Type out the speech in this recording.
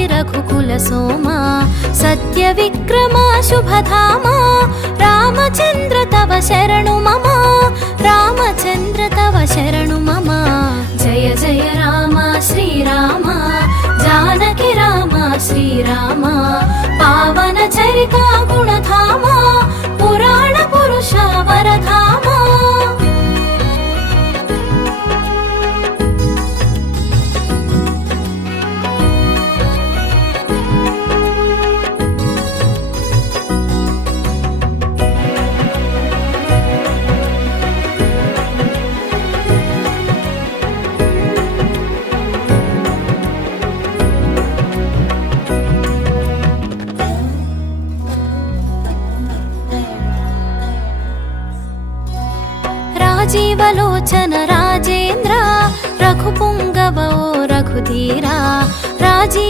मूर्ति रघुकुल सोमा सत्य विक्रमा शुभधामा रामचंद्र तव शरणु मम रामचंद्र तव शरणु मम जय जय राम श्रीराम जानकी राम श्रीराम पावन चरिता गुणधामा पुराण पुरुषा वरधामा राजीवलोचन राजेन्द्र रघुपुंगवो रघुधीरा राजीव